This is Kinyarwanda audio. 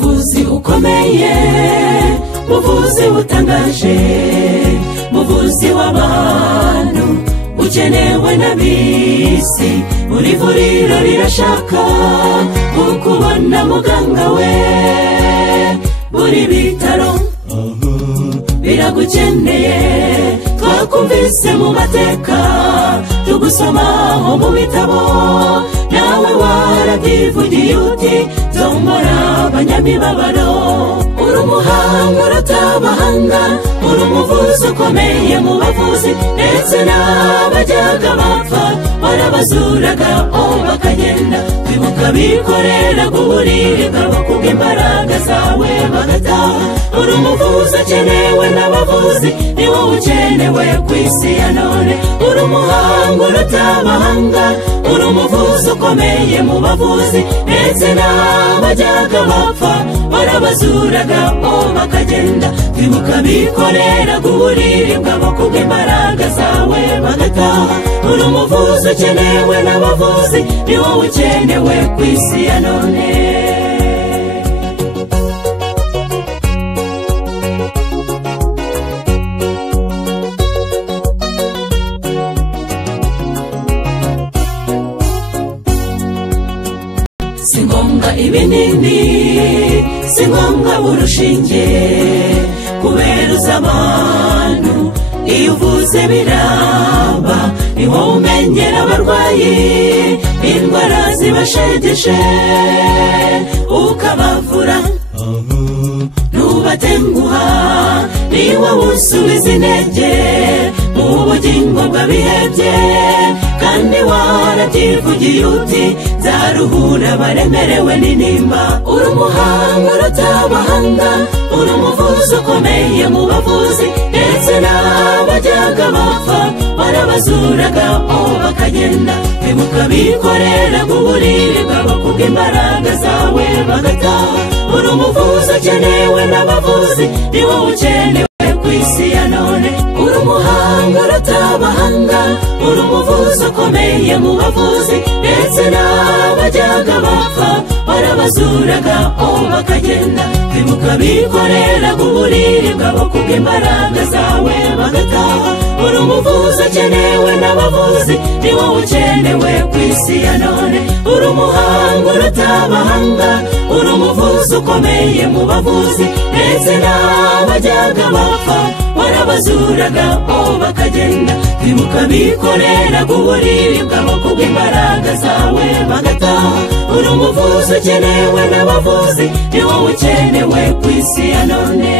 muvuzi ukomeye, muvuzi utangaje, muvuzi w'abantu ukenewe n'abisi. Buri vuriro rirashaka kukubona muganga we, buri bitaro biragukeneye. Twakumvise mu mateka, tugusomaho mu bitabo, nawe warabyivugiye uti tombora abanyamibabaro. Uri umuhanga urutabahanga, uri umuvuzi ukomeye mu bavuzi, ndetse n'abajyaga bapfa warabazuraga bakagenda. Kwibuka bikorera uburiri bwabo kubw'imbaraga zawe bagataha. Uri umuvuzi ukenewe n'abavuzi, ni wowe ukenewe ku isi ya none. Uri umuhanga urutabahanga, uri umuvuzi ukomeye mu bavuzi, ndetse n'abajyaga bapfa warabazuraga bakagenda. Kwibuka bikorera uburiri bwabo kubw'imbaraga zawe bagataha. Uri umuvuzi ukenewe n'abavuzi, ni wowe ukenewe ku isi ya none. Singombwa ibinini, singombwa urushinge, kubera uzi abantu iyo uvuze biraba. Ni wowe umenyera abarwayi indwara zibashegeshe, ukabavura ntubatenguha. Ni wowe usubiza intege mu bugingo bw'abihebye, kandi warabyivugiye uti nzaruhura abaremerewe n'intimba. Uri umuhanga urutabahanga, uri umuvuzi ukomeye mu bavuzi, ndetse n'abajyaga bapfa warabazuraga bakagenda. Kwibuka bikorera uburiri bwabo kubw'imbaraga zawe bagataha. Uri umuvuzi ukenewe n'abavuzi, ni wowe ukenewe ku isi ya none. Uri umuhanga urutabahanga, uri umuvuzi ukomeye mu bavuzi, ndetse n'abajyaga bapfa warabazuraga bakagenda. Kwibuka bikorera uburiri bwabo kubw'imbaraga zawe bagataha. Uri umuvuzi ukenewe n'abavuzi, ni wowe ukenewe ku isi ya none. Uri umuhanga urutabahanga, uri umuvuzi ukomeye mu bavuzi, ndetse n'abajyaga bapfa warabazuraga bakagenda. Kwibuka bikorera uburiri bwabo kubw'imbaraga zawe bagataha. Uri umuvuzi ukenewe n'abavuzi, ni wowe ukenewe ku isi ya none.